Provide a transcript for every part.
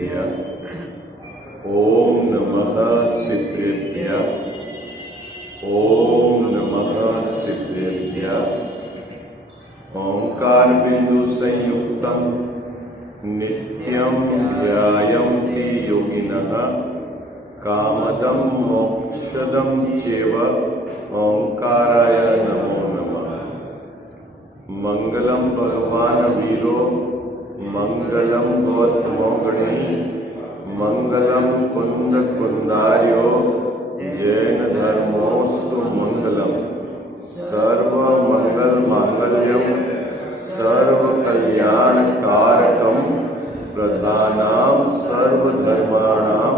सिद्धेभ्यः। ओम नमः सिद्धेभ्यः। ओम नमः सिद्धेभ्यः। ओंकार बिंदु संयुक्तम नित्यं ध्यायन्ति योगिनः कामदं मोक्षदं चैव। ओंकाराय नमो नमः। मंगलम भगवान वीरो मंगलम गौतमो गणे मंगलम कुंद कुंदार्यो जैन धर्मोस्तु मंगलम। सर्व मंगल मांगल्यम सर्व कल्याण कारकम प्रधानाम सर्वधर्माणाम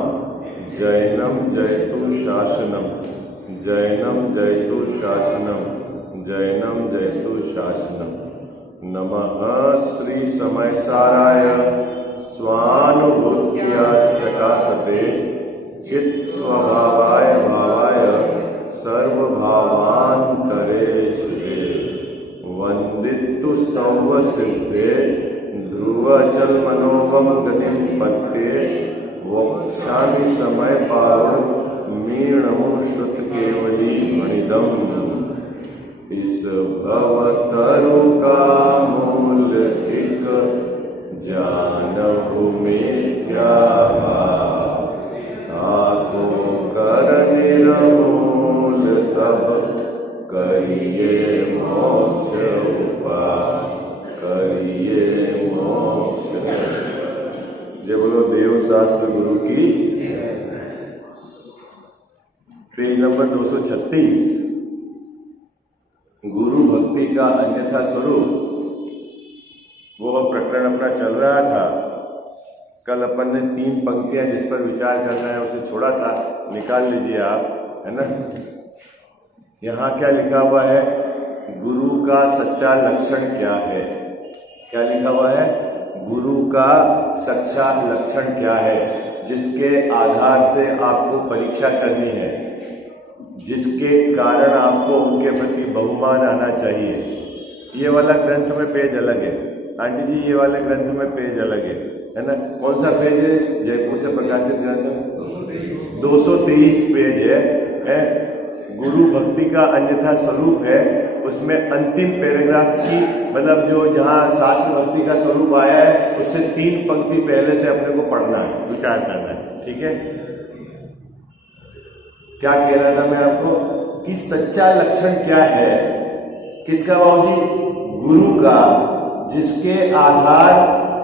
जैनम जयतु शासनम। जैनम जयतु शासनम। जैनम जयतु शासनम। नमः श्री समयसाराय स्वानुभूत्याश्चकासते चित् स्वभावाय भावाय सर्वभावान्तरे चिते। वंदितु संवसिद्धे ध्रुवचल मनोवम गतिम पत्ते वक्षामि समय पावण मीणमु श्रुत केवली मणिदम। इस भवतरु का मूल एक जानहु मिथ्या भाव ताको कर निरमूल तब करिए मोक्ष उपाय। करिए मोक्ष। जय बोलो देव शास्त्र गुरु की। Page number 236। गुरु भक्ति का अन्यथा स्वरूप, वो प्रकरण अपना चल रहा था। कल अपन ने 3 पंक्तियां जिस पर विचार करना है उसे छोड़ा था, निकाल लीजिए आप, है ना। यहाँ क्या लिखा हुआ है? गुरु का सच्चा लक्षण क्या है? क्या लिखा हुआ है? गुरु का सच्चा लक्षण क्या है, जिसके आधार से आपको परीक्षा करनी है, जिसके कारण आपको उनके प्रति बहुमान आना चाहिए। ये वाला ग्रंथ में पेज अलग है आंटी जी, ये वाले ग्रंथ में पेज अलग है ना। कौन सा पेज है इस जयपुर से प्रकाशित ग्रंथ में? 223 पेज है। गुरु भक्ति का अन्यथा स्वरूप है। उसमें अंतिम पैराग्राफ की, मतलब जो जहाँ शास्त्र भक्ति का स्वरूप आया है, उससे 3 पंक्ति पहले से अपने को पढ़ना है, विचार करना है। ठीक है, क्या कह रहा था मैं आपको कि सच्चा लक्षण क्या है? किसका बाबूजी? गुरु का, जिसके आधार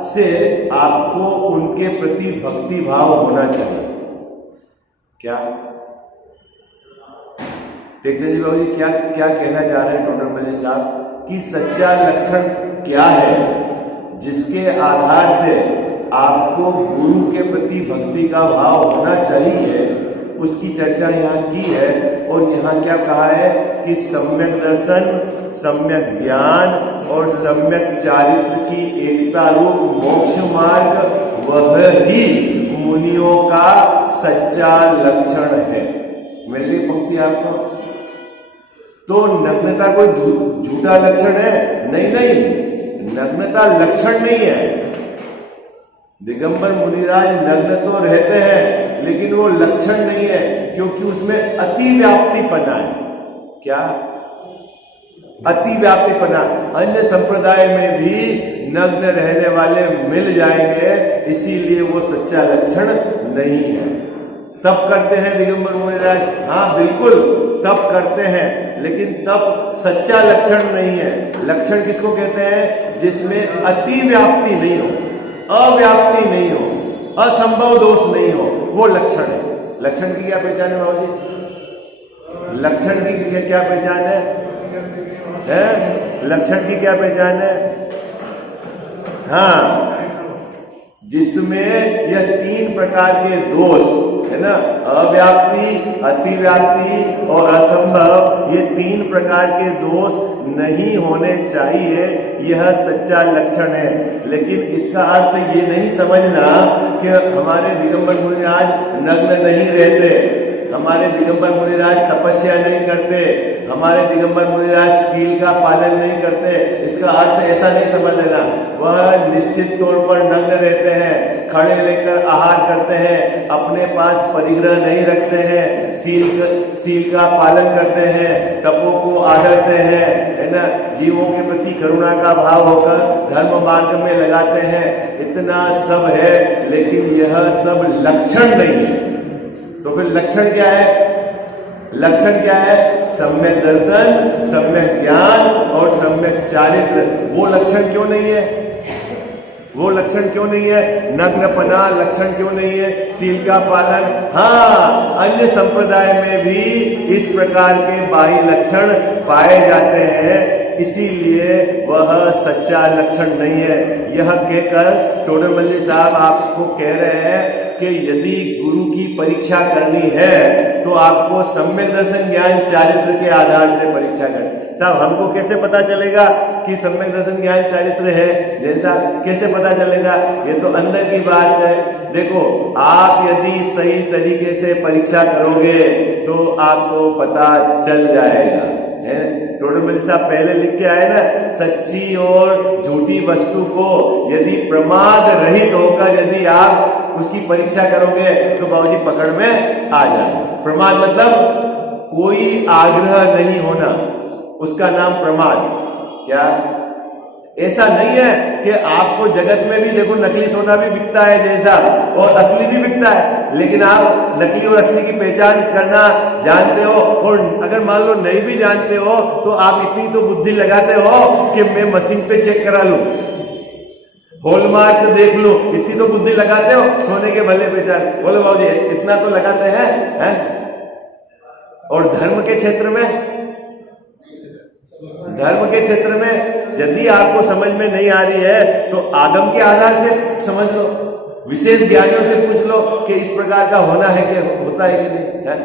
से आपको उनके प्रति भक्ति भाव होना चाहिए। क्या देखते जी बाबूजी, क्या क्या कहना चाह रहे हैं टोटल मल्ले साहब कि सच्चा लक्षण क्या है जिसके आधार से आपको गुरु के प्रति भक्ति का भाव होना चाहिए, उसकी चर्चा यहाँ की है। और यहाँ क्या कहा है कि सम्यक दर्शन, सम्यक ज्ञान और सम्यक चारित्र की एकता रूप मोक्ष मार्ग वह ही मुनियों का सच्चा लक्षण है। मिल गई पंक्ति आपको? तो नग्नता कोई झूठा लक्षण है? नहीं नहीं, नग्नता लक्षण नहीं है। दिगंबर मुनिराज नग्न तो रहते हैं, लेकिन वो लक्षण नहीं है, क्योंकि उसमें अतिव्याप्तिपना है। क्या? अतिव्याप्तिपना। अन्य संप्रदाय में भी नग्न रहने वाले मिल जाएंगे, इसीलिए वो सच्चा लक्षण नहीं है। तप करते हैं दिगंबर मुनिराज, हाँ बिल्कुल तप करते हैं, लेकिन तप सच्चा लक्षण नहीं है। लक्षण किसको कहते हैं? जिसमें अतिव्याप्ति नहीं हो, अव्याप्ति नहीं हो, असंभव दोष नहीं हो, वो लक्षण है। लक्षण की क्या पहचान है बाबूजी? लक्षण की क्या पहचान है? लक्षण की क्या पहचान है? हाँ, जिसमें यह 3 प्रकार के दोष है ना, अव्याप्ति, अतिव्याप्ति और असंभव, ये 3 प्रकार के दोष नहीं होने चाहिए, यह सच्चा लक्षण है। लेकिन इसका अर्थ ये नहीं समझना कि हमारे दिगंबर मुनि आज नग्न नहीं रहते, हमारे दिगंबर मुनिराज तपस्या नहीं करते, हमारे दिगंबर मुनिराज सील का पालन नहीं करते, इसका अर्थ ऐसा नहीं समझ लेना। वह निश्चित तौर पर नग्न रहते हैं, खड़े लेकर आहार करते हैं, अपने पास परिग्रह नहीं रखते हैं, सील का पालन करते हैं, तपों को आदरते हैं, है ना, जीवों के प्रति करुणा का भाव होकर धर्म मार्ग में लगाते हैं। इतना सब है, लेकिन यह सब लक्षण नहीं है। तो फिर लक्षण क्या है? लक्षण क्या है? सम्यक दर्शन, सम्यक ज्ञान और सम्यक चारित्र। वो लक्षण क्यों नहीं है? वो लक्षण क्यों नहीं है? नग्नपना लक्षण क्यों नहीं है? सील का पालन, हाँ, अन्य संप्रदाय में भी इस प्रकार के बाह्य लक्षण पाए जाते हैं, इसीलिए वह सच्चा लक्षण नहीं है। यह कहकर टोडरमल्ली साहब आपको कह रहे हैं कि यदि गुरु की परीक्षा करनी है तो आपको सम्यक दर्शन ज्ञान चारित्र के आधार से परीक्षा करें। साहब हमको कैसे पता चलेगा कि सम्यक दर्शन ज्ञान चारित्र है? जैसा कैसे पता चलेगा? ये तो अंदर की बात है। देखो, आप यदि सही तरीके से परीक्षा करोगे तो आपको पता चल जाएगा। टोडरमल्ली साहब पहले लिख के आए ना, सच्ची और झूठी वस्तु को यदि प्रमाद रहित होकर यदि आप उसकी परीक्षा करोगे तो बाबूजी पकड़ में आ जाए। प्रमाद मतलब कोई आग्रह नहीं होना, उसका नाम प्रमाद। क्या ऐसा नहीं है कि आपको जगत में भी देखो नकली सोना भी बिकता है जैसा, और असली भी बिकता है, लेकिन आप नकली और असली की पहचान करना जानते हो, और अगर मान लो नहीं भी जानते हो तो आप इतनी तो बुद्धि लगाते हो कि मैं मशीन पे चेक करा लूं, हॉलमार्क देख लो, इतनी तो बुद्धि लगाते हो सोने के भले पहचान। बोलो बाबूजी इतना तो लगाते हैं? और धर्म के क्षेत्र में, धर्म के क्षेत्र में यदि आपको समझ में नहीं आ रही है तो आगम के आधार से समझ लो, विशेष ज्ञानियों से पूछ लो कि इस प्रकार का होना है कि होता है कि नहीं है?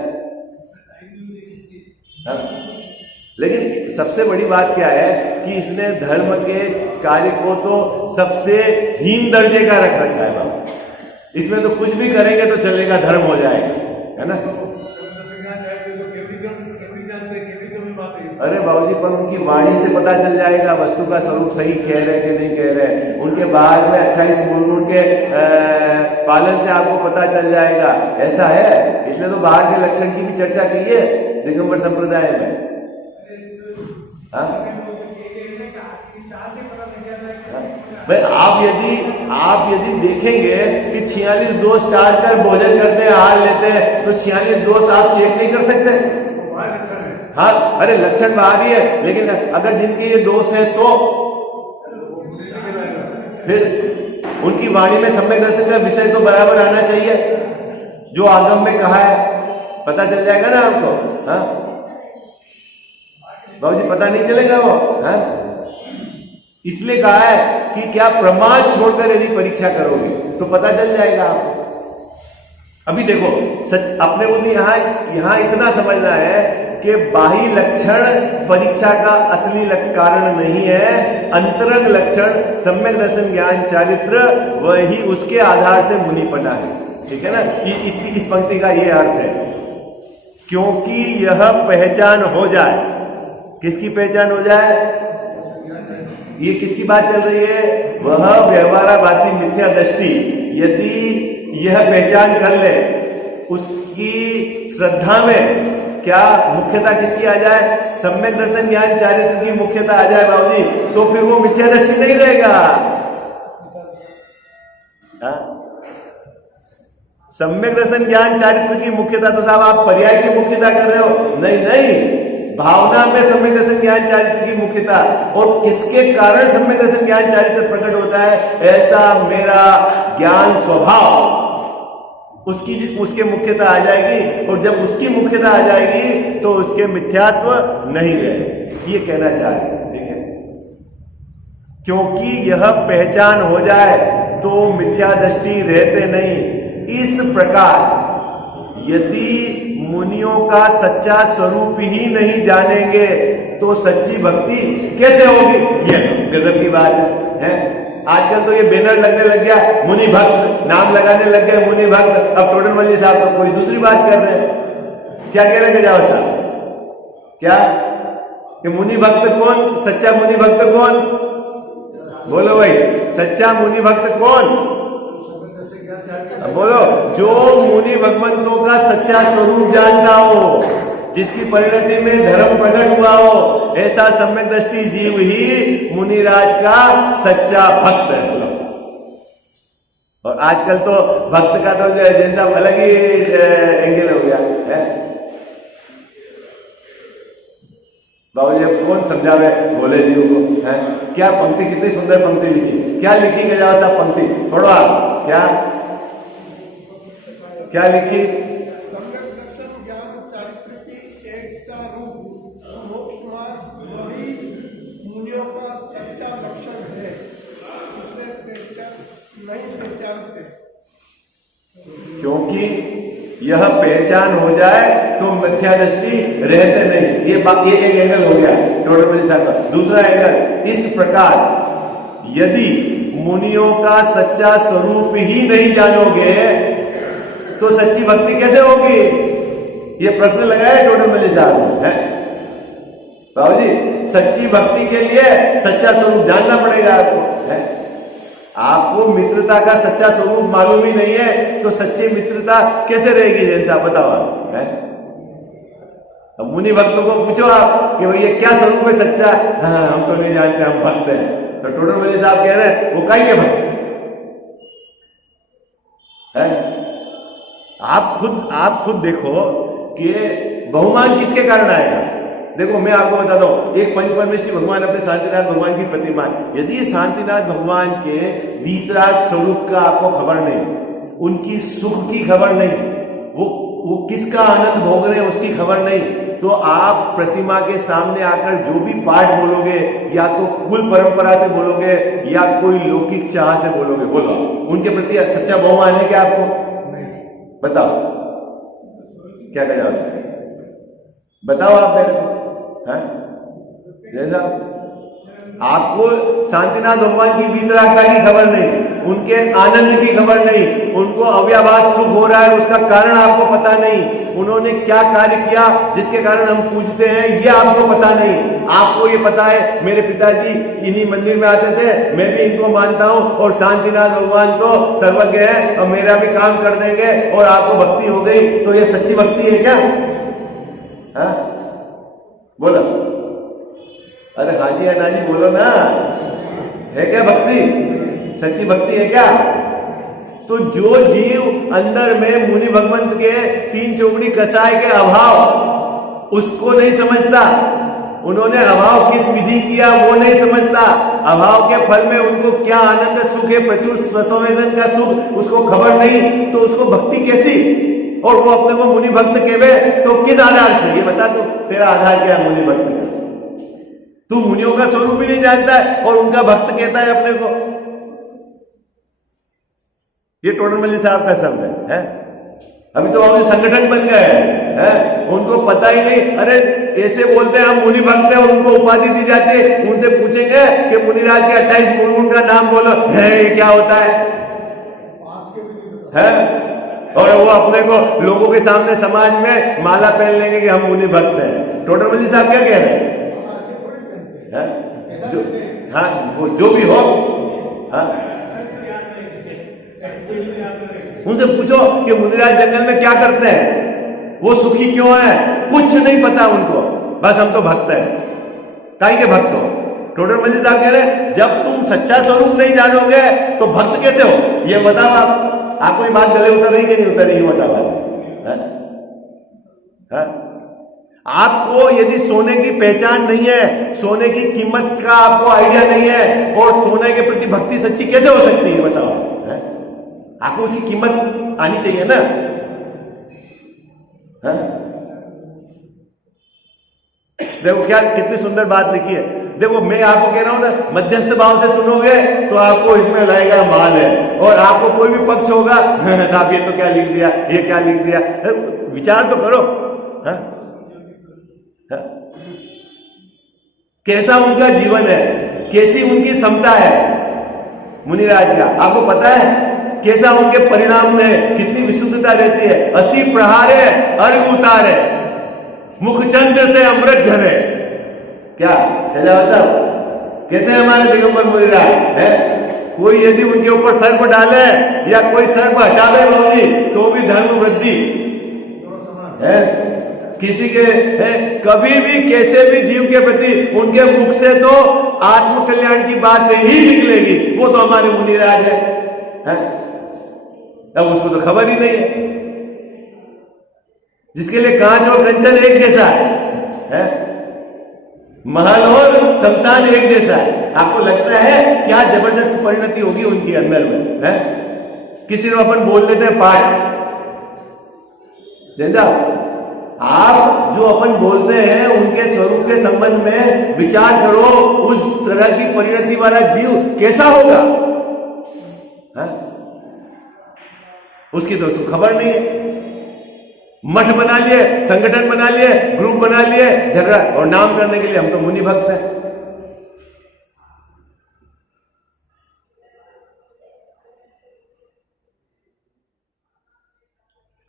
लेकिन सबसे बड़ी बात क्या है कि इसने धर्म के कार्य को तो सबसे हीन दर्जे का रख रखा है बाबा। इसमें तो कुछ भी करेंगे तो चलेगा, धर्म हो जाएगा, है ना? अरे बाबूजी, पर उनकी वाणी से पता चल जाएगा वस्तु का स्वरूप सही कह रहे कि नहीं कह रहे। उनके बाहर में 28 मूल के पालन से आपको पता चल जाएगा। ऐसा है, इसलिए तो बाहर के लक्षण की भी चर्चा की है दिगंबर संप्रदाय में। भाई आप यदि देखेंगे कि 46 दोष टाल कर भोजन करते हैं, आहार लेते हैं, तो 46 दोष आप चेक नहीं कर सकते? हाँ, अरे लक्षण बाहर ही है, लेकिन अगर जिनके ये दोष है तो फिर उनकी वाणी में सम्यक दर्शन का विषय तो बराबर आना चाहिए, जो आगम में कहा है। पता चल जाएगा ना आपको? हाँ बाबूजी, पता नहीं चलेगा वो? हाँ, इसलिए कहा है कि क्या प्रमाद छोड़कर यदि परीक्षा करोगे तो पता चल जाएगा आपको। अभी देखो, सच अपने को यहाँ इतना समझना है कि बाह्य लक्षण परीक्षा का असली कारण नहीं है, अंतरंग लक्षण सम्यक दर्शन ज्ञान चारित्र वही उसके आधार से मुनिपना है। ठीक है ना? इस पंक्ति का ये अर्थ है, क्योंकि यह पहचान हो जाए। किसकी पहचान हो जाए? ये किसकी बात चल रही है? वह व्यवहाराभासी मिथ्या दृष्टि यदि यह पहचान कर ले, उसकी श्रद्धा में क्या मुख्यता किसकी आ जाए? सम्यक दर्शन ज्ञान चारित्र की मुख्यता आ जाए बाबूजी, तो फिर वो मिथ्या दृष्टि नहीं रहेगा। सम्यक दर्शन ज्ञान चारित्र की मुख्यता तो साहब आप पर्याय की मुख्यता कर रहे हो। नहीं, भावना में सम्यक दर्शन ज्ञान चारित्र की मुख्यता। और किसके कारण सम्यक दर्शन ज्ञान चारित्र प्रकट होता है? ऐसा मेरा ज्ञान स्वभाव, उसके मुख्यता आ जाएगी, और जब उसकी मुख्यता आ जाएगी तो उसके मिथ्यात्व नहीं रहे। ये कहना चाह रहे हैं, ठीक है? क्योंकि यह पहचान हो जाए तो मिथ्या दृष्टि रहते नहीं। इस प्रकार यदि मुनियों का सच्चा स्वरूप ही नहीं जानेंगे तो सच्ची भक्ति कैसे होगी? ये गजब की बात है। आजकल तो ये बैनर लगने लग गया, मुनि भक्त, नाम लगाने लग गए मुनि भक्त। अब टोडरमल्ली साहब तो कोई दूसरी बात कर रहे हैं। क्या कह रहे हैं गजावत साहब? क्या कि मुनि भक्त कौन? सच्चा मुनि भक्त कौन? बोलो भाई, सच्चा मुनि भक्त कौन? बोलो, जो मुनि भगवंतों का सच्चा स्वरूप जानता हो, जिसकी परिणति में धर्म प्रकट हुआ हो, ऐसा सम्यक दृष्टि जीव ही मुनिराज का सच्चा भक्त है। बोलो। और आजकल तो भक्त का तो जैन साहब अलग ही एंगल हो गया है। बाबू जी कौन समझावे भोले जी को है? क्या पंक्ति, कितनी सुंदर पंक्ति लिखी। क्या लिखी गजावत साहब पंक्ति? थोड़ा क्या लिखी? क्योंकि यह पहचान हो जाए तो मिथ्या दृष्टि रहते नहीं। ये एक एंगल हो गया टोटल साहब का। दूसरा एंगल, इस प्रकार यदि मुनियों का सच्चा स्वरूप ही नहीं जानोगे तो सच्ची भक्ति कैसे होगी? ये प्रश्न लगाया टोटल मल्ली साहब है। बाबू जी, सच्ची भक्ति के लिए सच्चा स्वरूप जानना पड़ेगा आपको है? आपको मित्रता का सच्चा स्वरूप मालूम ही नहीं है तो सच्ची मित्रता कैसे रहेगी? जैन साहब बताओ है? अब मुनि भक्तों को पूछो आप कि भैया क्या स्वरूप है सच्चा? हाँ, हम तो नहीं जानते, हम भक्त हैं। तो टोटल मल्ली साहब कह रहे हैं वो काहे के भक्त है? आप खुद देखो कि बहुमान किसके कारण आएगा। देखो मैं आपको बताता हूं, एक पंचपरमेष्ठी भगवान अपने शांतिनाथ भगवान की प्रतिमा, यदि शांतिनाथ भगवान के वीतराग स्वरूप का आपको खबर नहीं, उनकी सुख की खबर नहीं, वो किसका आनंद भोग रहे हैं उसकी खबर नहीं, तो आप प्रतिमा के सामने आकर जो भी पाठ बोलोगे या तो कुल परंपरा से बोलोगे या कोई लौकिक चाह से बोलोगे, बोलो उनके प्रति सच्चा बहुमान है क्या आपको? बताओ क्या कह जाओगे? बताओ आप मेरे को जैसा आपको शांतिनाथ भगवान की वीतरागता की खबर नहीं, उनके आनंद की खबर नहीं, उनको अव्याभात सुख हो रहा है उसका कारण आपको पता नहीं, उन्होंने क्या कार्य किया जिसके कारण हम पूजते हैं ये आपको पता नहीं। आपको ये पता है मेरे पिताजी इन्हीं मंदिर में आते थे, मैं भी इनको मानता हूं और शांतिनाथ भगवान तो सर्वज्ञ है और मेरा भी काम कर देंगे और आपको भक्ति हो गई, तो ये सच्ची भक्ति है क्या? बोलो, अरे हाजी या नाजी बोलो ना, है क्या भक्ति? सच्ची भक्ति है क्या? तो जो जीव अंदर में मुनि भगवंत के तीन चौकड़ी कसाय के अभाव उसको नहीं समझता, उन्होंने अभाव किस विधि किया वो नहीं समझता, अभाव के फल में उनको क्या आनंद सुख है, प्रचुर स्वसंवेदन का सुख उसको खबर नहीं, तो उसको भक्ति कैसी? और वो अपने को मुनि भक्त कहवे तो किस आधार से? ये बता तू, तेरा आधार क्या है मुनि भक्त का? तू मुनियों का स्वरूप भी नहीं जानता है और उनका भक्त कहता है अपने को। ये टोटल मल्ली साहब का शब्द है? अभी तो और संगठन बन गए हैं, उनको पता ही नहीं। अरे ऐसे बोलते हैं हम मुनि भक्त हैं और उनको उपाधि दी जाती है, उनसे पूछेंगे कि मुनिराज के 28 गुरुओं का नाम बोलो, है ये क्या होता है? और वो अपने को लोगों के सामने समाज में माला पहन लेंगे कि हम मुनि भक्त हैं। टोटल मल्ली साहब क्या कह रहे हैं? हाँ, वो जो भी हो, हाँ, उनसे पूछो कि मुनिराज जंगल में क्या करते हैं, वो सुखी क्यों है? कुछ नहीं पता उनको, बस हम तो भक्त हैं। काहे के भक्त हो? टोटल मल्ली साहब कह रहे जब तुम सच्चा स्वरूप नहीं जानोगे तो भक्त कैसे हो? ये बताओ आपको ये बात गले उतर रही कि नहीं उतर रही? बताओ आपको यदि सोने की पहचान नहीं है, सोने की कीमत का आपको आइडिया नहीं है और सोने के प्रति भक्ति सच्ची कैसे हो सकती है? बताओ आपको उसकी कीमत आनी चाहिए ना। देखो क्या कितनी सुंदर बात लिखी है। देखो मैं आपको कह रहा हूं ना, मध्यस्थ भाव से सुनोगे तो आपको इसमें लगेगा माल है, और आपको कोई भी पक्ष होगा साहब ये तो क्या लिख दिया, ये क्या लिख दिया, विचार तो करो। कैसा उनका जीवन है, कैसी उनकी क्षमता है मुनिराज का, आपको पता है? कैसा उनके परिणाम में कितनी विशुद्धता रहती है। 80 प्रहार है, अर्घ उतार है, मुखचंद्र से अमृत झरे। क्या तेजावर साहब, कैसे हमारे दिगंबर मुनिराज है? कोई यदि उनके ऊपर सर्प डाले या कोई सर्प हटावे बाबूजी तो भी धर्म वृद्धि है। किसी के है, कभी भी कैसे भी जीव के प्रति उनके मुख से तो आत्म कल्याण की बात ही निकलेगी। वो तो हमारे मुनिराज है? अब उसको तो खबर ही नहीं है, जिसके लिए कांच और कंचन एक जैसा है? महल और शमशान एक जैसा है। आपको लगता है क्या जबरदस्त परिणति होगी उनके अंदर में है? किसी को अपन बोल देते हैं पाठ, जनता आप जो अपन बोलते हैं उनके स्वरूप के संबंध में विचार करो। उस तरह की परिणति वाला जीव कैसा होगा है? उसकी तो खबर नहीं है। मठ बना लिए, संगठन बना लिए, ग्रुप बना लिए, झगड़ा और नाम करने के लिए हम तो मुनि भक्त हैं।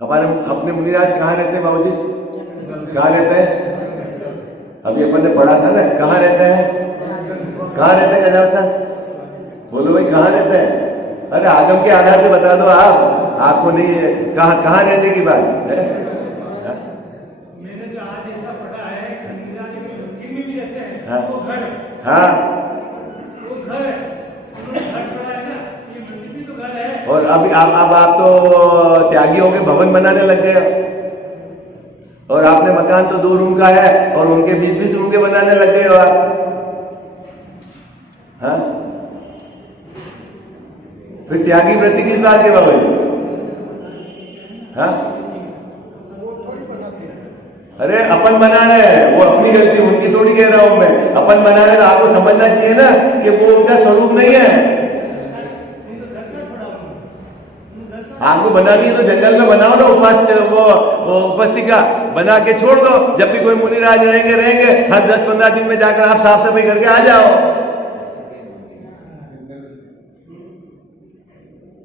हमारे अपने मुनिराज कहाँ रहते हैं बाबूजी? कहाँ रहते हैं? अभी अपन ने पढ़ा था ना, कहाँ रहते हैं? कहाँ रहते हैं गजानन साहब? बोलो भाई, कहाँ रहते हैं? अरे आगम के आधार से बता दो आप, आपको नहीं है कहाँ रहने की बात है? मैंने जो आज ऐसा पढ़ा है कि मुनिराज में भी रहते हैं। हाँ, वो घर है। हाँ, वो घर है, उन्होंने घर पढ़ा है ना, ये मंदिर भी तो घर है। और अभी आप तो त्यागी हो गए, भवन बनाने लग गए और आपने मकान तो 2 रूम का है और उनके 20-20 रूम के बनाने लग गए हो आप। हाँ, फिर त्यागी वृत्ति किस बात के बाबू? हाँ, अरे अपन बना रहे हैं, वो अपनी गलती, उनकी थोड़ी कह रहा हूं मैं। अपन बना रहे तो आपको समझना चाहिए ना कि वो उनका स्वरूप नहीं है। आपको बनानी है तो जंगल में बनाओ ना, उपस्थिका बना के छोड़ दो। जब भी कोई मुनिराज रहेंगे हर 10-15 दिन में जाकर आप साफ सफाई करके आ जाओ।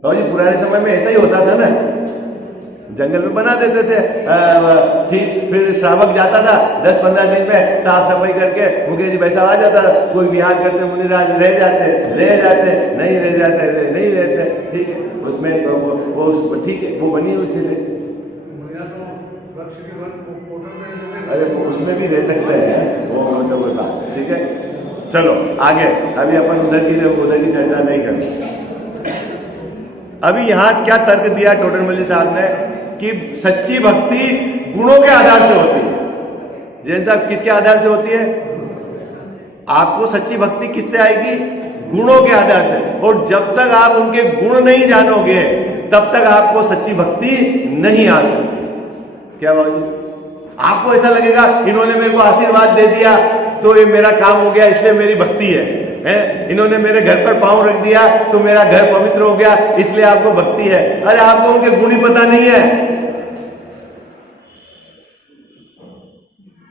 तो जी पुराने समय में ऐसा ही होता था ना, जंगल में बना देते थे। ठीक, फिर श्रावक जाता था 10-15 दिन में साफ सफाई करके मुकेश जी वैसा आ जाता था। कोई विहार करते मुनिराज रह जाते, नहीं रह जाते, नहीं रहते। ठीक है, उसमें वो ठीक है, वो बनी उसी से। अरे उसमें भी रह सकते हैं, वो मतलब वो बात ठीक है। चलो आगे, अभी अपन उधर की चर्चा नहीं करते। अभी यहां क्या तर्क दिया टोडरमल साहब ने कि सच्ची भक्ति गुणों के आधार से होती है। जैन साहब, किसके आधार से होती है? आपको सच्ची भक्ति किससे आएगी? गुणों के आधार से। और जब तक आप उनके गुण नहीं जानोगे तब तक आपको सच्ची भक्ति नहीं आ सकती। क्या बाबू जी? आपको ऐसा लगेगा इन्होंने मेरे को आशीर्वाद दे दिया तो ये मेरा काम हो गया, इसलिए मेरी भक्ति है। इन्होंने मेरे घर पर पांव रख दिया तो मेरा घर पवित्र हो गया, इसलिए आपको भक्ति है। अरे आपको उनके गुण ही पता नहीं है।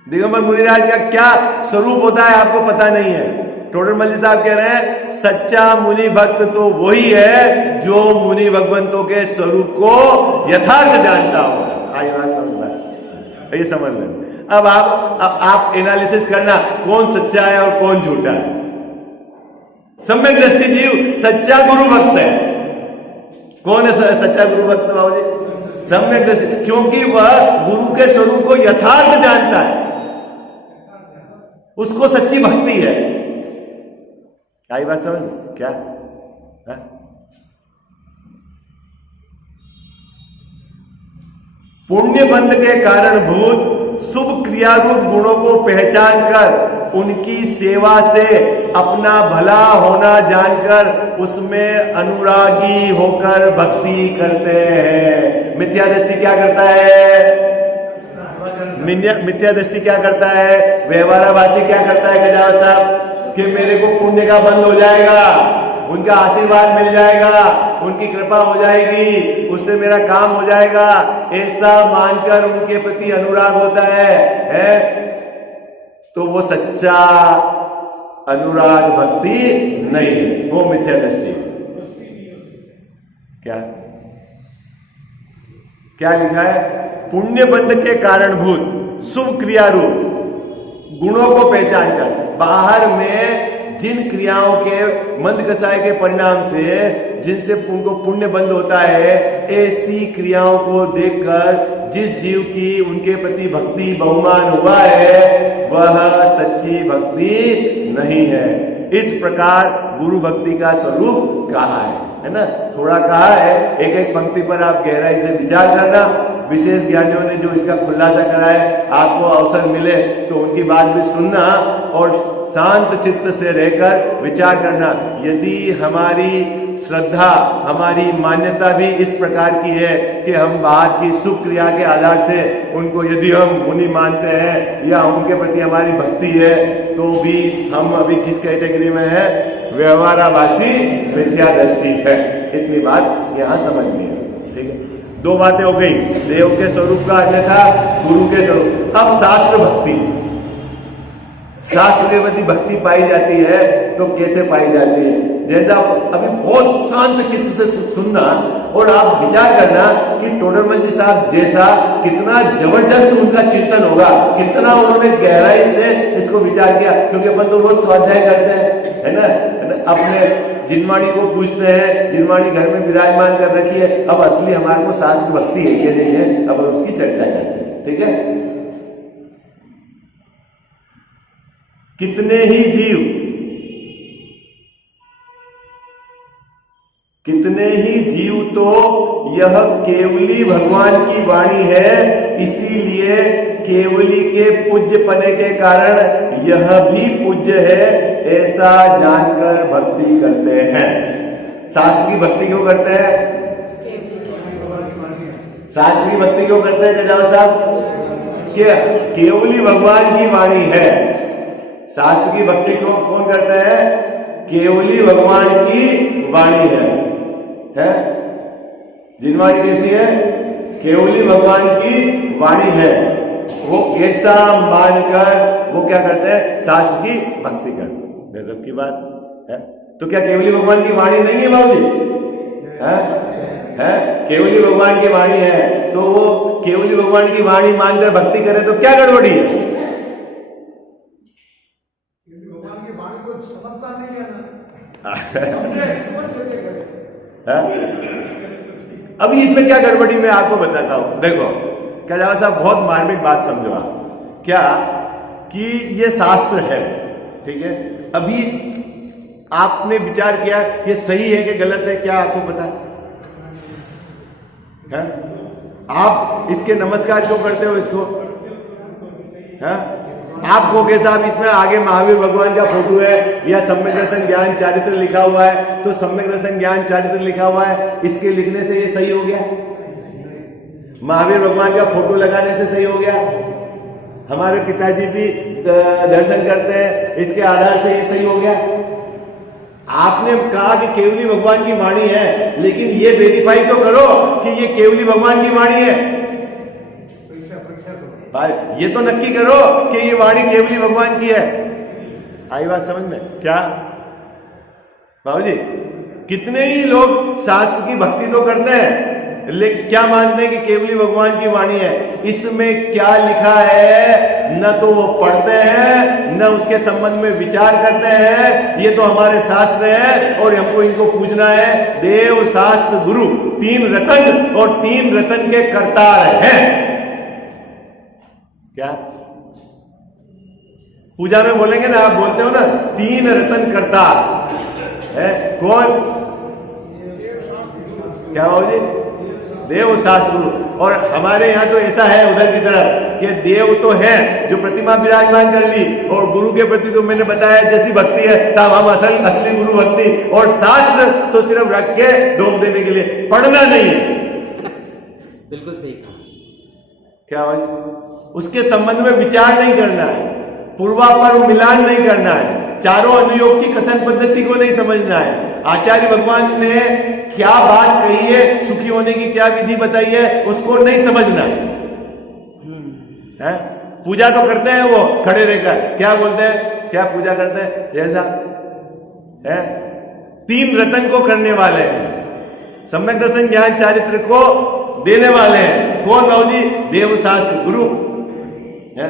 दिगंबर मुनिराज का क्या स्वरूप होता है आपको पता नहीं है। टोडरमल जी साहब कह रहे हैं सच्चा मुनि भक्त तो वही है जो मुनि भगवंतों के स्वरूप को यथार्थ जानता हो। आई बात समझ, ये समझ लें। अब आप एनालिसिस करना कौन सच्चा है और कौन झूठा है। सम्यक दृष्टि जीव सच्चा गुरु भक्त है। कौन है सच्चा गुरु भक्त बाबू जी? सम्यक दृष्टि, क्योंकि वह गुरु के स्वरूप को यथार्थ जानता है, उसको सच्ची भक्ति है। आई बात समझ क्या है? पुण्य बंध के कारणभूत शुभ क्रिया रूप गुणों को पहचान कर उनकी सेवा से अपना भला होना जानकर उसमें अनुरागी होकर भक्ति करते हैं। मिथ्या दृष्टि क्या करता है? मिथ्या दृष्टि क्या करता है? व्यवहाराभासी क्या करता है गजानन साहब? कि मेरे को पुण्य का बंध हो जाएगा, उनका आशीर्वाद मिल जाएगा, उनकी कृपा हो जाएगी, उससे मेरा काम हो जाएगा, ऐसा मानकर उनके प्रति अनुराग होता है? तो वो सच्चा अनुराग भक्ति नहीं है, वो मिथ्या दृष्टि। क्या लिखा है? पुण्य बंध के कारणभूत शुभ क्रिया रूप गुणों को पहचान कर बाहर में जिन क्रियाओं के मंद कसाय के परिणाम से जिनसे उनको पुण्य बंद होता है, ऐसी क्रियाओं को देखकर जिस जीव की उनके प्रति भक्ति बहुमान हुआ है वह सच्ची भक्ति नहीं है। इस प्रकार गुरु भक्ति का स्वरूप कहा है ना, थोड़ा कहा है, एक एक पंक्ति पर आप गहराई से विचार करना। विशेष ज्ञानियों ने जो इसका खुलासा करा है, आपको अवसर मिले तो उनकी बात भी सुनना और शांत चित्त से रहकर विचार करना। यदि हमारी श्रद्धा, हमारी मान्यता भी इस प्रकार की है कि हम बाहर की शुभ क्रिया के आधार से उनको यदि हम मुनि मानते हैं या उनके प्रति हमारी भक्ति है, तो भी हम अभी किस कैटेगरी में है? व्यवहाराभासी मिथ्या दृष्टि है। इतनी बात यहाँ समझनी है, ठीक है। दो बातें हो गई, देव के स्वरूप का अन्यथा गुरु के स्वरूप। अब शास्त्र भक्ति, शास्त्र के प्रति भक्ति पाई जाती है तो कैसे पाई जाती है? जैसा अभी बहुत शांत चित्त से सुनना और आप विचार करना कि टोडरमल जी साहब जैसा कितना जबरदस्त उनका चिंतन होगा, कितना उन्होंने गहराई से इसको विचार किया। क्योंकि अपन तो रोज स्वाध्याय करते हैं, है ना, अपने जिनवाणी को पूछते हैं, जिनवाणी घर में विराजमान कर रखी है। अब असली हमारे को शास्त्र भक्ति है कि नहीं है, अब उसकी चर्चा करते हैं, ठीक है। कितने ही जीव तो यह केवली भगवान की वाणी है, इसीलिए केवली के पूज्य पने के कारण यह भी पूज्य है, ऐसा जानकर भक्ति करते हैं। शास्त्र की भक्ति क्यों करते हैं? शास्त्र की भक्ति क्यों करते हैं गजानन साहब? कि केवली भगवान की वाणी है। शास्त्र की भक्ति को कौन करता है? केवली भगवान की वाणी है। जिनवाणी कैसी है? केवली भगवान की वाणी है। वो ऐसा मानकर वो क्या करते हैं? शास्त्र की भक्ति करते हैं। गजब की बात है। तो क्या केवली भगवान की वाणी नहीं है बाबूजी? है केवली भगवान की वाणी है, तो वो केवली भगवान की वाणी मानकर भक्ति करे तो क्या गड़बड़ी है? भगवान की वाणी को समझता नहीं है अभी इसमें क्या गड़बड़ी मैं आपको बताता हूं। देखो कैलाश साहब, बहुत मार्मिक बात समझो आप। क्या कि ये शास्त्र है, ठीक है। अभी आपने विचार किया ये सही है कि गलत है, क्या आपको पता है? आप इसके नमस्कार क्यों करते हो इसको? आप कहोगे साहब इसमें आगे महावीर भगवान का फोटो है या सम्यक दर्शन ज्ञान चारित्र लिखा हुआ है, तो सम्यक दर्शन ज्ञान चारित्र लिखा हुआ है, इसके लिखने से ये सही हो गया? महावीर भगवान का फोटो लगाने से सही हो गया? हमारे पिताजी भी दर्शन करते हैं, इसके आधार से ये सही हो गया? आपने कहा कि केवली भगवान की वाणी है, लेकिन ये वेरीफाई तो करो कि ये केवली भगवान की वाणी है। भाई ये तो नक्की करो कि ये वाणी केवली भगवान की है। आई बात समझ में? क्या बाबूजी, कितने ही लोग शास्त्र की भक्ति तो करते हैं, लेकिन क्या मानते हैं कि केवली भगवान की वाणी है? इसमें क्या लिखा है न तो वो पढ़ते हैं न उसके संबंध में विचार करते हैं। ये तो हमारे शास्त्र है और हमको इनको पूजना है। देव शास्त्र गुरु तीन रतन और तीन रतन के करतार हैं। क्या पूजा में बोलेंगे ना, आप बोलते हो ना तीन रतन करतार है। कौन? क्या हो जी? देव शास्त्र गुरु। और हमारे यहाँ तो ऐसा है उधर की तरफ कि देव तो है जो प्रतिमा विराजमान कर ली, और गुरु के प्रति तो मैंने बताया जैसी भक्ति है साहब, हम असली गुरु भक्ति, और शास्त्र तो सिर्फ रख के ढोक देने के लिए, पढ़ना नहीं है। बिल्कुल सही कहा। क्या भाई? उसके संबंध में विचार नहीं करना है, पूर्वापर मिलान नहीं करना है, चारों अनुयोग की कथन पद्धति को नहीं समझना है, आचार्य भगवान ने क्या बात कही है, सुखी होने की क्या विधि बताई है, उसको नहीं समझना है। पूजा तो करते हैं वो खड़े रहकर, क्या बोलते हैं, क्या पूजा करते हैं जैसा है, तीन रतन को करने वाले हैं, सम्यक दर्शन ज्ञान चारित्र को देने वाले हैं। कौन बाबूजी? देव शास्त्र गुरु है?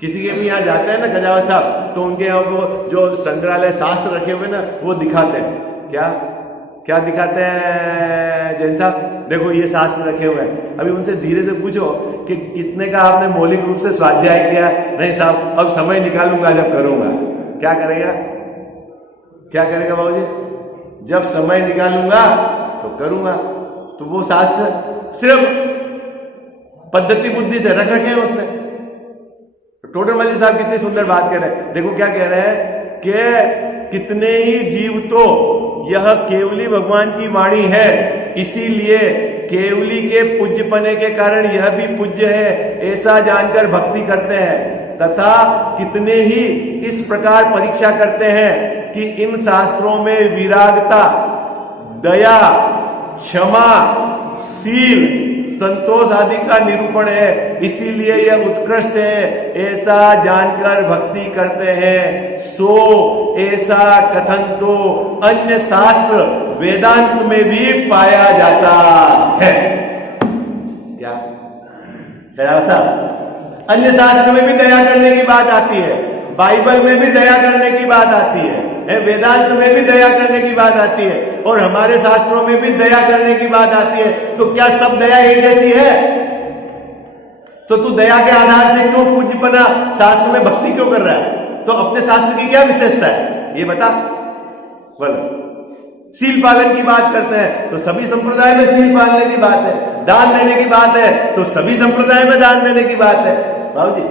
किसी के भी यहाँ जाते हैं ना खजावर साहब, तो उनके यहाँ वो जो संग्रहालय शास्त्र रखे हुए ना वो दिखाते हैं। क्या क्या दिखाते हैं जैन साहब? देखो ये शास्त्र रखे हुए हैं। अभी उनसे धीरे से पूछो कि कितने का आपने मौलिक रूप से स्वाध्याय किया? नहीं साहब, अब समय निकालूंगा जब करूंगा। क्या करेगा? क्या करेगा बाबूजी? जब समय निकालूंगा तो करूंगा। तो वो शास्त्र सिर्फ पद्धति बुद्धि से रख रखे हैं उसने। टोडर मल्ली साहब कितनी सुंदर बात कह रहे हैं। देखो क्या कह रहे हैं कि कितने ही जीव तो यह केवली भगवान की वाणी है, इसीलिए केवली के पूज्यपने के कारण यह भी पूज्य है, ऐसा जानकर भक्ति करते हैं। तथा कितने ही इस प्रकार परीक्षा करते हैं कि इन शास्त्रों में विरागता, दया, क्षमा, शील, संतोष आदि का निरूपण है, इसीलिए यह उत्कृष्ट है, ऐसा जानकर भक्ति करते हैं। सो ऐसा कथन तो अन्य शास्त्र वेदांत में भी पाया जाता है। क्या अन्य शास्त्र में भी दया करने की बात आती है, बाइबल में भी दया करने की बात आती है, वेदांत में भी दया करने की बात आती है, और हमारे शास्त्रों में भी दया करने की बात आती है। तो क्या सब दया एक जैसी है? तो तू दया के आधार से क्यों पूज्यपना शास्त्र में भक्ति क्यों कर रहा है? तो अपने शास्त्र की क्या विशेषता है ये बता। बोलो। सील पालन की बात करते हैं तो सभी संप्रदाय में सील पालने की बात है। दान देने की बात है तो सभी संप्रदाय में दान देने की बात है। बाबू जी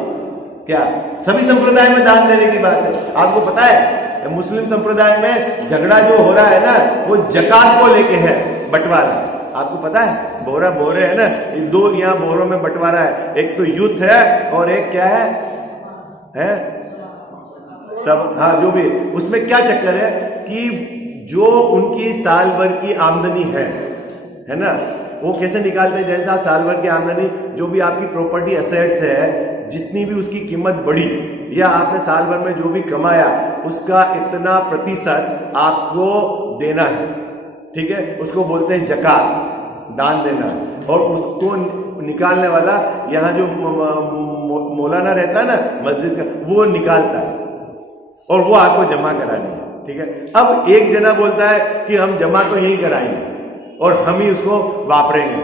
क्या सभी संप्रदाय में दान देने की बात है? आपको पता है मुस्लिम संप्रदाय में झगड़ा जो हो रहा है ना, वो जकात को लेके है, बंटवारा। आपको पता है बोरा बोरे है ना, दो यहाँ बोरों में बंटवारा है, एक तो यूथ है और एक क्या है सब, हाँ जो भी। उसमें क्या चक्कर है कि जो उनकी साल भर की आमदनी है ना, वो कैसे निकालते हैं जैसे साल भर की आमदनी, जो भी आपकी प्रॉपर्टी एसेट्स है, जितनी भी उसकी कीमत बढ़ी या आपने साल भर में जो भी कमाया उसका इतना प्रतिशत आपको देना है, ठीक है? उसको बोलते हैं जकात, दान देना। और उसको निकालने वाला यहाँ जो मौलाना रहता है ना मस्जिद का, वो निकालता है और वो आपको जमा करानी है, ठीक है? अब एक जना बोलता है कि हम जमा तो यही कराएंगे और हम ही उसको वापरेंगे,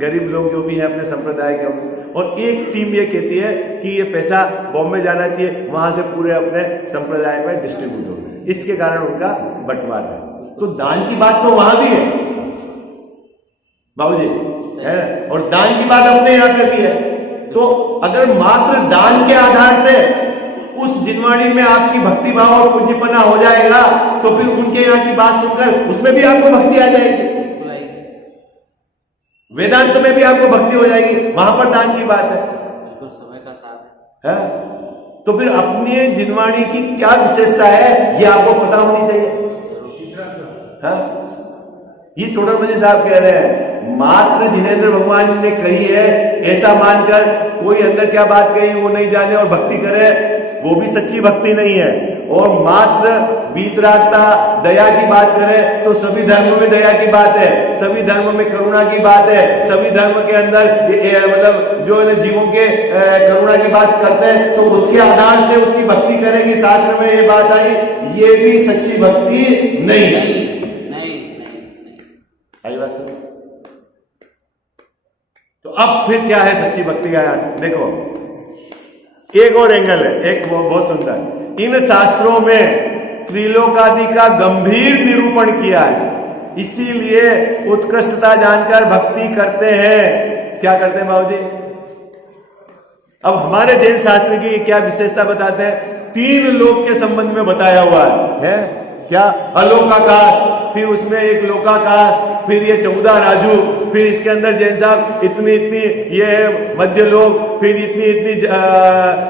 गरीब लोग जो भी है अपने संप्रदाय के। और एक टीम ये कहती है कि ये पैसा बॉम्बे जाना चाहिए, वहां से पूरे अपने संप्रदाय में डिस्ट्रीब्यूट हो, इसके कारण उनका बंटवारा है। तो दान की बात तो वहां भी है बाबूजी, है ना? और दान की बात अपने यहाँ पे भी है। तो अगर मात्र दान के आधार से उस जिनवाणी में आपकी भक्ति भाव और पूज्यपना हो जाएगा, तो फिर उनके यहाँ की बात सुनकर उसमें भी आपको भक्ति आ जाएगी, वेदांत में भी आपको भक्ति हो जाएगी, वहां पर दान की बात है। बिल्कुल समय का साथ है। तो फिर अपनी जिनवाणी की क्या विशेषता है ये आपको पता होनी चाहिए। ये टोडर मल्ली साहब कह रहे हैं मात्र जिनेंद्र भगवान ने कही है ऐसा मानकर कोई अंदर क्या बात कही वो नहीं जाने और भक्ति करे, वो भी सच्ची भक्ति नहीं है। और मात्र वीतरागता दया की बात करें तो सभी धर्मों में दया की बात है, सभी धर्मों में करुणा की बात है, सभी धर्म के अंदर मतलब जो जीवों के करुणा की बात करते हैं तो उसके आधार से उसकी भक्ति करेगी, शास्त्र में ये बात आई, ये भी सच्ची भक्ति नहीं है। आई बात समझ? तो अब फिर क्या है सच्ची भक्ति का? देखो एक और एंगल है, एक बहुत सुंदर। इन शास्त्रों में त्रिलोकादि का गंभीर निरूपण किया है, इसीलिए उत्कृष्टता जानकर भक्ति करते हैं। क्या करते हैं बाबूजी? अब हमारे जैन शास्त्र की क्या विशेषता बताते हैं? 3 लोक के संबंध में बताया हुआ है क्या? अलोकाकाश, फिर उसमें एक लोकाकाश, फिर ये 14 राजू, फिर इसके अंदर जैन साहब इतनी ये मध्य लोक, फिर इतनी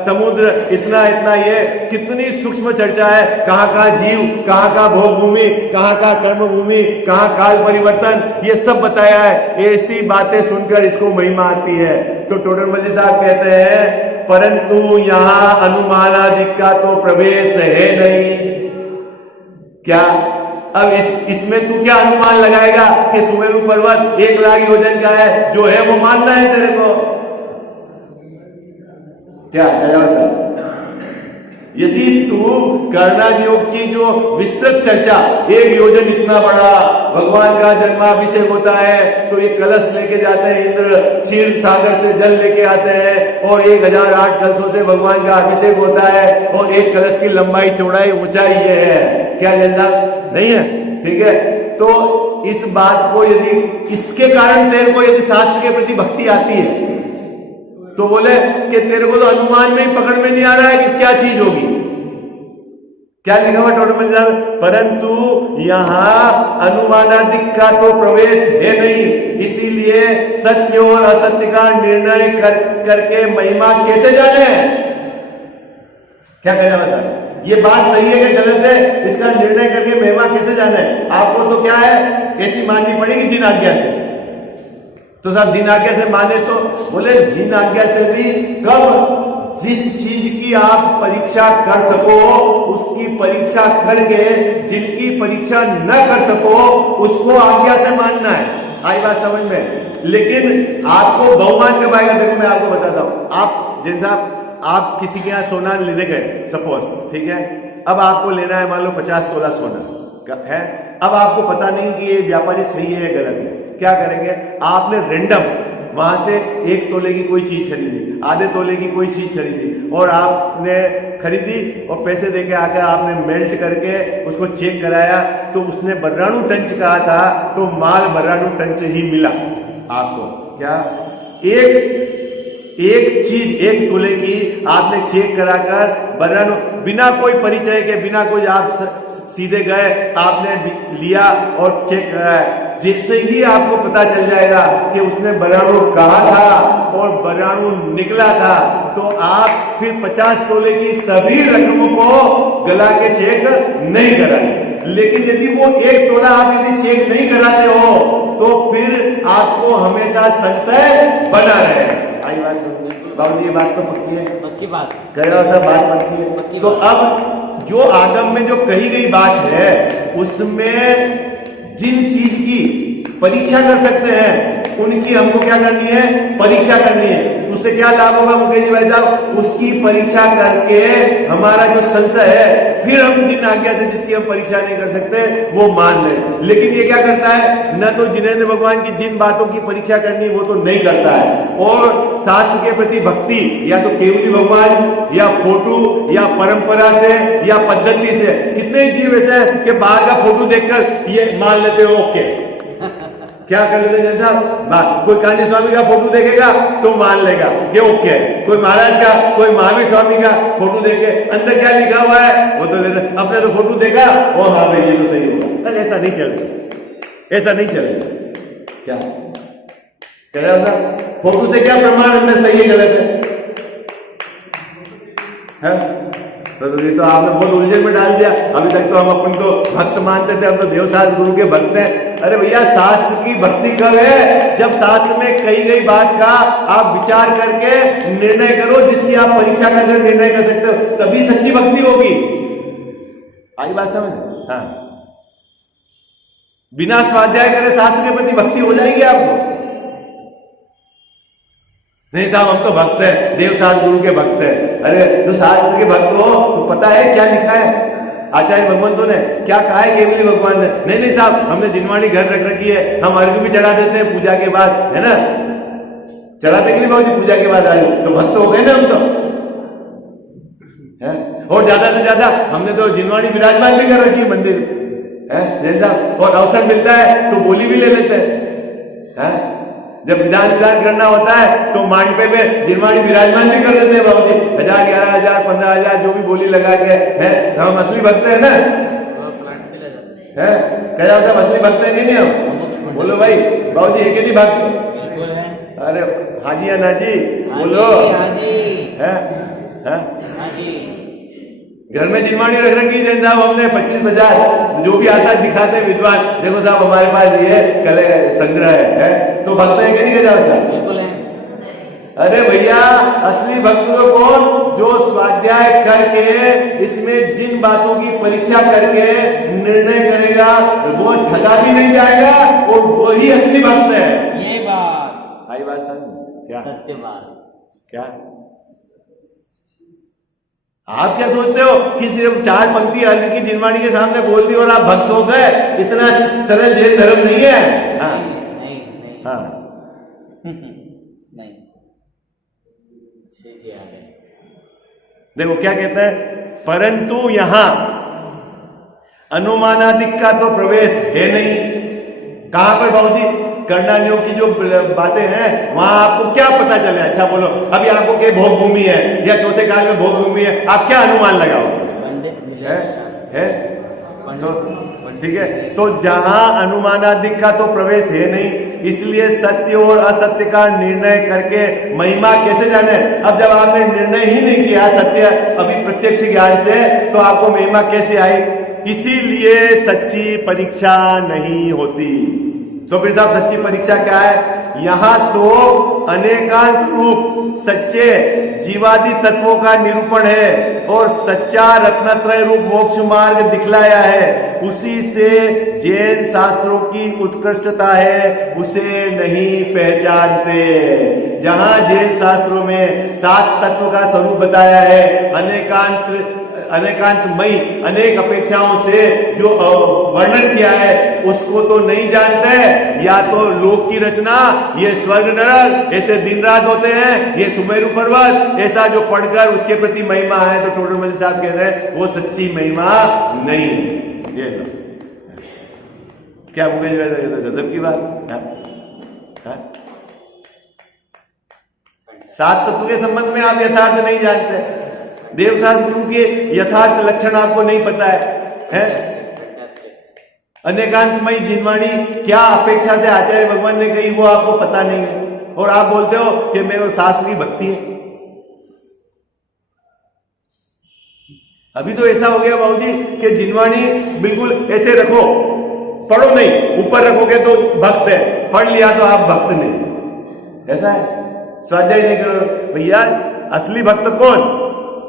समुद्र, इतना ये कितनी सूक्ष्म चर्चा है। कहाँ जीव, कहाँ भोग भूमि, कहाँ कर्म भूमि, कहाँ काल परिवर्तन, ये सब बताया है। ऐसी बातें सुनकर इसको महिमा आती है। तो टोडर मल्ली साहब कहते हैं परंतु यहाँ अनुमानादि का तो प्रवेश है नहीं। क्या अब इसमें तू क्या अनुमान लगाएगा कि सुमेरु पर्वत 1 लाख योजन का है? जो है वो मानना है तेरे को, क्या यदि तू कर्णन योग की जो विस्तृत चर्चा, एक योजन इतना बड़ा भगवान का जन्माभिषेक होता है तो एक कलश लेके जाते हैं इंद्र, क्षीर सागर से जल लेके आते हैं और 1008 कलशों से भगवान का अभिषेक होता है और एक कलश की लंबाई चौड़ाई ऊंचाई ये है, क्या जैसा नहीं है? ठीक है, तो इस बात को यदि इसके कारण तेरे को यदि शास्त्र के प्रति भक्ति आती है तो बोले कि तेरे को तो अनुमान में ही पकड़ में नहीं आ रहा है कि क्या चीज होगी, क्या लिखा हुआ टोटल, परंतु यहां अनुमानादिक का तो प्रवेश है नहीं, इसीलिए सत्य और असत्य का निर्णय करके महिमा कैसे जाने? क्या कहना होता ये बात सही है कि गलत है, इसका निर्णय करके महिमा कैसे जाने? आपको तो क्या है, ऐसी माननी पड़ेगी जिन आज्ञा से। तो साहब जिन आज्ञा से माने तो बोले जिन आज्ञा से भी कब, जिस चीज की आप परीक्षा कर सको उसकी परीक्षा करके जिनकी परीक्षा न कर सको उसको आज्ञा से मानना है। आई बात समझ में? लेकिन आपको बहुमान कब आएगा? देखो मैं आपको बताता हूं, आप जिन साहब आप किसी के यहाँ सोना लेने गए सपोज, ठीक है, अब आपको लेना है मान लो 50 तोला सोना है, अब आपको पता नहीं कि ये व्यापारी सही है या गलत है, क्या करेंगे? आपने रेंडम वहां से 1 तोले की कोई चीज खरीदी, आधे तोले की कोई चीज खरीदी और आपने खरीदी और पैसे देके आकर आपने मेल्ट करके उसको चेक कराया तो उसने बर्राणु टंच कहा था तो माल बर्राणु टंच ही मिला आपको। क्या एक चीज 1 तोले की आपने चेक कराकर बर्राणु, बिना कोई परिचय के, बिना कोई, आप सीधे गए आपने लिया और चेक कराया, जैसे ही आपको पता चल जाएगा कि उसने बर्राणु कहा था और बर्राणु निकला था तो आप फिर 50 तोले की सभी रकमों को गला के चेक नहीं कराएंगे। लेकिन यदि वो 1 तोला आप यदि चेक नहीं कराते हो तो फिर आपको हमेशा संशय बना रहेगा। आई बात समझ बाबू, ये बात तो पक्की है, पक्की बात कह रहा सब बात पक्की है। तो अब जो आगम में जो कही गई बात है उसमें जिन चीज की परीक्षा कर सकते हैं उनकी हमको क्या करनी है? परीक्षा करनी है। उससे क्या लाभ होगा मुकेश जी भाई साहब? उसकी परीक्षा करके हमारा जो संशय है फिर हम जिन आज्ञा से जिसकी हम परीक्षा नहीं कर सकते वो मान लें। लेकिन ये क्या करता है? न तो जिनेंद्र भगवान की जिन बातों की परीक्षा करनी वो तो नहीं करता है, और शास्त्र के प्रति भक्ति या तो केवली भगवान या फोटो या परंपरा से या पद्धति से, कितने जीव ऐसे हैं कि बाहर का फोटो देखकर ये मान लेते हो ओके, क्या कर लेते जैसा कोई कांजी स्वामी का फोटो देखेगा तो मान लेगा ये ओके है, कोई महाराज का, कोई महावीर स्वामी का फोटो देखे अंदर क्या लिखा हुआ है वो तो लेना, अपने तो फोटो देखा वो हाँ भाई ये तो सही होगा। ऐसा नहीं चलेगा, ऐसा नहीं चलेगा। क्या कह रहा था? फोटो से क्या प्रमाण अंदर सही है गलत है? तो ये तो आपने बहुत उलझन में डाल दिया। अभी तक तो हम अपन तो भक्त मानते थे, हम तो देवशास्त्र गुरु के भक्त हैं। अरे भैया शास्त्र की भक्ति कब है? जब शास्त्र में कही गई बात का आप विचार करके निर्णय करो, जिसकी आप परीक्षा करके निर्णय कर सकते हो, तभी सच्ची भक्ति होगी। आई बात समझ? हाँ, बिना स्वाध्याय करे शास्त्र के प्रति भक्ति हो जाएगी आपको? नहीं साहब हम तो भक्त है, देवशास्त्र गुरु के भक्त है। अरे तो शास्त्र के भक्त हो तो पता है क्या लिखा है आचार्य भगवंतों ने, क्या कहा है केवली भगवान ने? नहीं साहब हमने जिनवाणी घर रख रखी है, हम अर्घ भी चढ़ा देते हैं पूजा के बाद, है ना? चढ़ाते कि नहीं बाबू जी पूजा के बाद? आए तो भक्त हो गए ना हम तो, है? और ज्यादा से ज्यादा हमने तो जिनवाणी विराजमान भी कर रखी है मंदिर, है साहब? और अवसर मिलता है तो बोली भी ले लेते हैं। जब विधान करना होता है तो मांडपे में जिनवाणी विराजमान भी कर देते हैं बाबू जी, 1000, 11,000, 15,000 जो भी बोली लगा के, है? हम असली भक्त है ना? है क्या सब असली भक्त है कि नहीं हम? बोलो भाई बाबू जी है कि नहीं भक्त? अरे हाजी या नाजी बोलो, है? घर में जिनवाणी रख रखी है साहब हमने 25-50, जो भी आता है दिखाते हैं विद्वान, देखो साहब हमारे पास ये कले संग्रह है? तो भक्त है कि नहीं साहब? अरे भैया असली भक्त तो कौन? जो स्वाध्याय करके इसमें जिन बातों की परीक्षा करके निर्णय करेगा वो ठगा भी नहीं जाएगा और वही असली भक्त है। ये बात सही बात समझ? क्या सत्य बात? क्या आप क्या सोचते हो कि सिर्फ 4 पंक्ति अली की जिनवाणी के सामने बोल दी और आप भक्त हो गए? इतना सरल जैन धर्म नहीं है। हाँ नहीं नहीं हाँ नहीं ठीक है। देखो क्या कहता है, परंतु यहां अनुमानादिक का तो प्रवेश है नहीं। कहां पर बाबूजी? कर्णानियों की जो बातें हैं वहां आपको क्या पता चले? अच्छा बोलो, अभी आपको क्या भोग भूमि है या चौथे काल में भोग भूमि है, आप क्या अनुमान लगाओगे? है ठीक है, तो जहां अनुमानादिक का तो प्रवेश है नहीं, इसलिए सत्य और असत्य का निर्णय करके महिमा कैसे जाने? अब जब आपने निर्णय ही नहीं किया सत्य अभी प्रत्यक्ष ज्ञान से, तो आपको महिमा कैसे आई? इसीलिए सच्ची परीक्षा नहीं होती। तो फिर साहब सच्ची परीक्षा क्या है? यहां तो अनेकांत रूप सच्चे जीवादि तत्वों का निरूपण है और सच्चा रत्नत्रय रूप मोक्ष मार्ग दिखलाया है। उसी से जैन शास्त्रों की उत्कृष्टता है, उसे नहीं पहचानते। जहां जैन शास्त्रों में 7 तत्व का स्वरूप बताया है, अनेकांतमयी अनेक अपेक्षाओं से जो वर्णन किया है, उसको तो नहीं जानते। या तो लोक की रचना, ये स्वर्ग नरक ऐसे दिन रात होते हैं, ये सुमेरु पर्वत ऐसा जो पढ़कर उसके प्रति महिमा है, तो टोडरमल साहब कह रहे हैं वो सच्ची महिमा नहीं है। ये तो क्या गजब की बात है। 7 तत्व के संबंध में आप यथार्थ नहीं जानते, देवशास्त्र गुरु के यथार्थ लक्षण आपको नहीं पता है? अनेकांतमयी जिनवाणी क्या अपेक्षा से आचार्य भगवान ने कही वो आपको पता नहीं है, और आप बोलते हो कि मेरे शास्त्र की भक्ति है। अभी तो ऐसा हो गया बाबूजी कि जिनवाणी बिल्कुल ऐसे रखो, पढ़ो नहीं, ऊपर रखोगे तो भक्त है, पढ़ लिया तो आप भक्त नहीं। ऐसा है, स्वाध्याय नहीं करो भैया। असली भक्त कौन?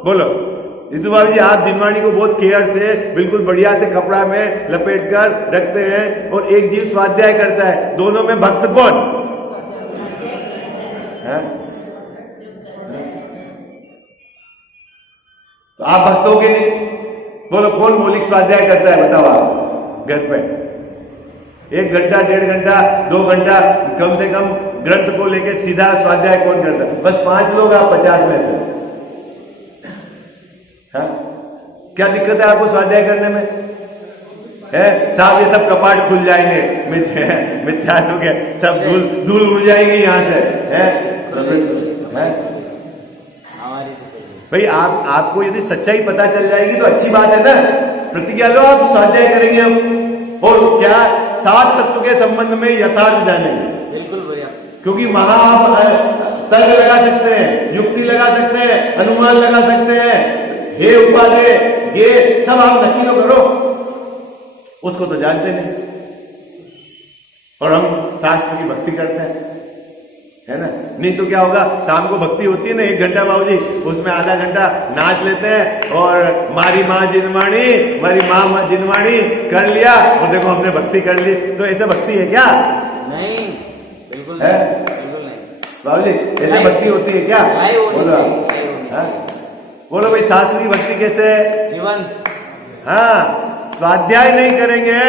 बोलो रितु बाबू जी, आप जिनवाणी को बहुत केयर से बिल्कुल बढ़िया से कपड़ा में लपेट कर रखते हैं और एक जीव स्वाध्याय करता है, दोनों में भक्त कौन है? तो आप भक्त हो के नहीं? बोलो कौन मौलिक स्वाध्याय करता है? बताओ आप घर पे 1 घंटा 1.5 घंटा 2 घंटा कम से कम ग्रंथ को लेके सीधा स्वाध्याय कौन करता है? बस 5 लोग, आप 50 में थे। हाँ? क्या दिक्कत है आपको स्वाध्याय करने में? है साहब ये सब कपाट खुल जाएंगे, मिथ्या हो गया, सब धूल उड़ जाएंगी यहाँ से। है भाई, आपको यदि सच्चाई पता चल जाएगी तो अच्छी बात है ना। प्रतिज्ञा लो, आप स्वाध्याय करेंगे हम, और क्या 7 तत्व के संबंध में यथार्थ जानेंगे। बिल्कुल भैया, क्योंकि वहां आप तर्क लगा सकते हैं, युक्ति लगा सकते हैं, अनुमान लगा सकते हैं, हे उपाधे ये सब आप नक्की तो करो, उसको तो जानते नहीं। और हम शास्त्र की भक्ति करते हैं, है ना? नहीं तो क्या होगा, शाम को भक्ति होती है ना 1 घंटा बाबूजी, उसमें आधा घंटा नाच लेते हैं और मारी माँ जिनवाणी, मारी माँ जिनवाणी कर लिया और देखो हमने भक्ति कर ली। तो ऐसे भक्ति है क्या? नहीं, बिल्कुल है? बिल्कुल नहीं बाबूजी, ऐसे भक्ति होती है क्या? बोलो भाई, शास्त्र की भक्ति कैसे है? जीवन। हाँ, स्वाध्याय नहीं करेंगे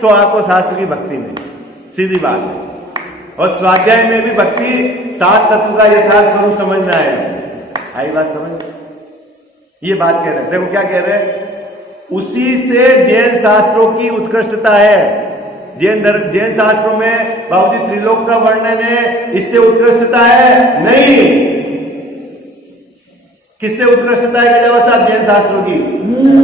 तो आपको शास्त्र की भक्ति नहीं, सीधी बात है। और स्वाध्याय में भी भक्ति 7 तत्व का यथार्थ स्वरूप समझना है। आई बात समझ? ये बात कह रहे हैं, देखो क्या कह रहे हैं, उसी से जैन शास्त्रों की उत्कृष्टता है। जैन शास्त्रों में बाबूजी त्रिलोक का वर्णन है, इससे उत्कृष्टता है नहीं। किससे उत्कृष्टता है साहब? जैन शास्त्रों की।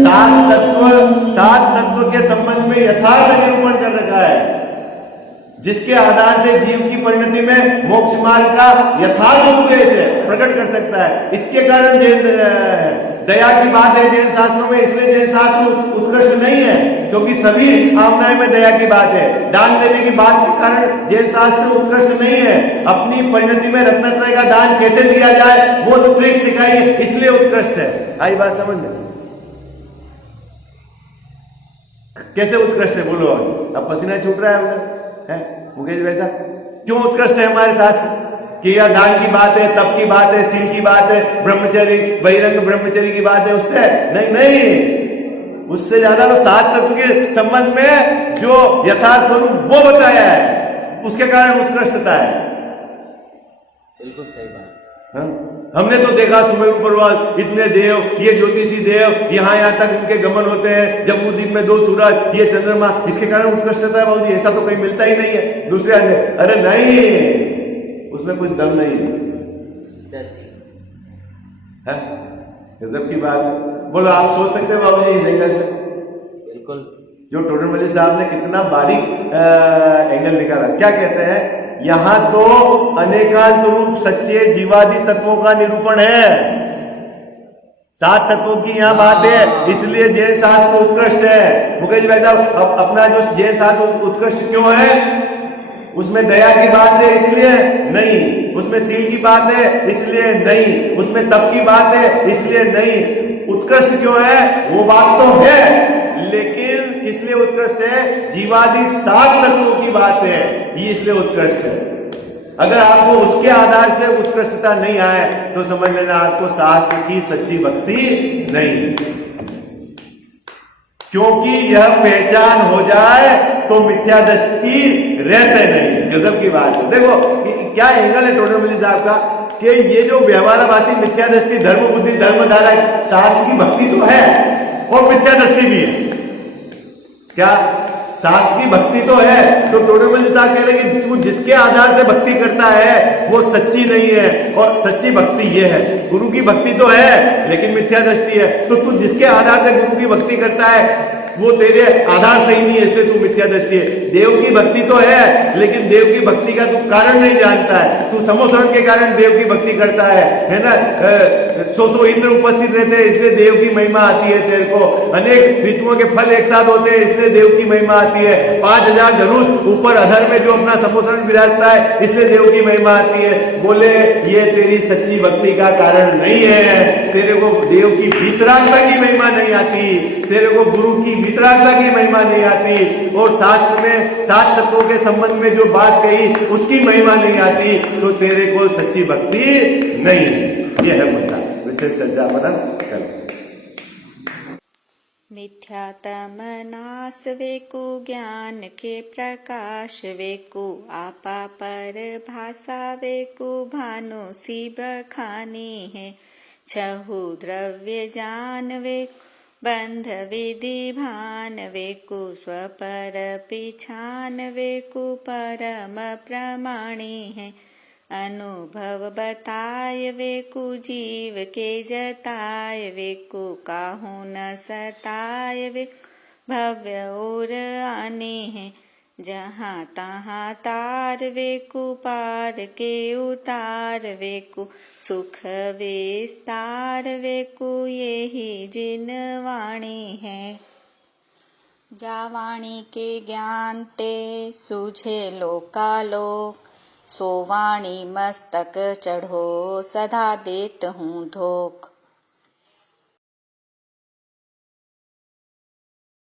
7 तत्व के संबंध में यथार्थ निरूपण कर रखा है, जिसके आधार से जीव की परिणति में मोक्ष मार्ग का यथार्थ उद्देश्य प्रकट कर सकता है। इसके कारण जैन दया की बात है जैन शास्त्रों में, इसलिए जैन शास्त्र उत्कृष्ट नहीं है, क्योंकि सभी आमनाएं में दया की बात है। दान देने की बात के कारण जैन शास्त्र उत्कृष्ट नहीं है। अपनी परिणति में रत्नत्रय का दान कैसे दिया जाए वो ट्रिक सिखाई, इसलिए उत्कृष्ट है। आई बात समझ में? कैसे उत्कृष्ट है बोलो? अब पसीना छूट रहा है मुकेश वैसा क्यों उत्कृष्ट है हमारे शास्त्र? कि यह दान की बात है, तप की बात है, सील की बात है, ब्रह्मचर्य बहिरंग ब्रह्मचर्य की बात है, उससे नहीं, उससे ज्यादा तो 7 तत्व के संबंध में जो यथार्थ स्वरूप वो बताया है, उसके कारण उत्कृष्टता है। बिल्कुल सही बात। हाँ? हमने तो देखा सुमेरु पर्वत, इतने देव, ये ज्योतिषी देव, यहाँ तक उनके गमन होते हैं, जम्बूद्वीप में 2 सूरज, ये चंद्रमा, इसके कारण उत्कृष्टता है बाबूजी, ऐसा तो कहीं मिलता ही नहीं है दूसरे अन्य। अरे नहीं, उसमें कुछ दम नहीं है। गजब की बात। बोलो, आप सोच सकते हो बाबूजी इस एंगल से? बिल्कुल। जो टोडरमल्ली साहब ने कितना बारीक एंगल निकाला। क्या कहते हैं? यहां तो अनेकांत रूप सच्चे जीवादि तत्वों का निरूपण है, 7 तत्वों की यहाँ बात है, इसलिए जैन शास्त्र उत्कृष्ट है। मुकेश भाई साहब, अपना जो जैन शास्त्र उत्कृष्ट क्यों है? उसमें दया की बात है इसलिए नहीं, उसमें सील की बात है इसलिए नहीं, उसमें तप की बात है इसलिए नहीं। उत्कृष्ट क्यों है? वो बात तो है, लेकिन इसलिए उत्कृष्ट है, जीवादि 7 तत्वों की बात है, ये इसलिए उत्कृष्ट है। अगर आपको उसके आधार से उत्कृष्टता नहीं आए तो समझ लेना आपको शास्त्र की सच्ची भक्ति नहीं, क्योंकि यह पहचान हो जाए तो मिथ्या दृष्टि रहते नहीं। गजब की बात है। देखो क्या एंगल है टोडरमल्ली साहब का, कि ये जो व्यवहारवासी मिथ्या दृष्टि, धर्म बुद्धि धर्म धारा, शास्त्र की भक्ति तो है और मिथ्या दृष्टि भी है। क्या शास्त्र की भक्ति तो है, तो टोडरमल्ली साहब कह रहे हैं कि तू जिसके आधार से भक्ति करता है वो सच्ची नहीं है, और सच्ची भक्ति ये है। गुरु की भक्ति तो है लेकिन मिथ्या दृष्टि है, तो तू जिसके आधार से गुरु की भक्ति करता है वो तेरे आधार सही नहीं है, इसलिए तू मिथ्या दृष्टि है। देव की भक्ति तो है लेकिन देव की भक्ति का तू कारण नहीं जानता है, तू समोसरण के कारण देव की भक्ति करता है ना। 100 इंद्र उपस्थित रहते हैं इसलिए देव की महिमा आती है तेरे को, अनेक ऋतुओं के फल एक साथ होते हैं इसलिए देव की महिमा आती है, 5000 धनुष ऊपर अधर में जो अपना समोसरण विराजता है इसलिए देव की महिमा आती है। बोले ये तेरी सच्ची भक्ति का कारण नहीं है, तेरे को देव की वितरागता की महिमा नहीं आती, तेरे को गुरु की वितरागता की महिमा नहीं आती, और शास्त्र में 7 तत्वों के संबंध में जो बात कही उसकी महिमा नहीं आती, तो तेरे को सच्ची भक्ति नहीं। यह है मुद्दा, विशेष चर्चा अपना कर। मिथ्यातम नाश वेकु ज्ञान के प्रकाश वेकु आपा पर भाषा वेकु भानु शिव खानी है। छहु द्रव्य जान वेकु बंध विधि भान वेकु स्वपर पिछान वेकु परम प्रमाणी है। अनुभव बताय वेकु जीव के जताय वेकु काहू न सताय वेकु भव्य और आने है। जहाँ तहाँ तार वेकु पार के उतार वेकु सुख विस्तार वेकु यही जिन वाणी है। जा वाणी के ज्ञान ते सूझे लोकालोक, सो वाणी मस्तक चढ़ो सदा देत हूँ धोख।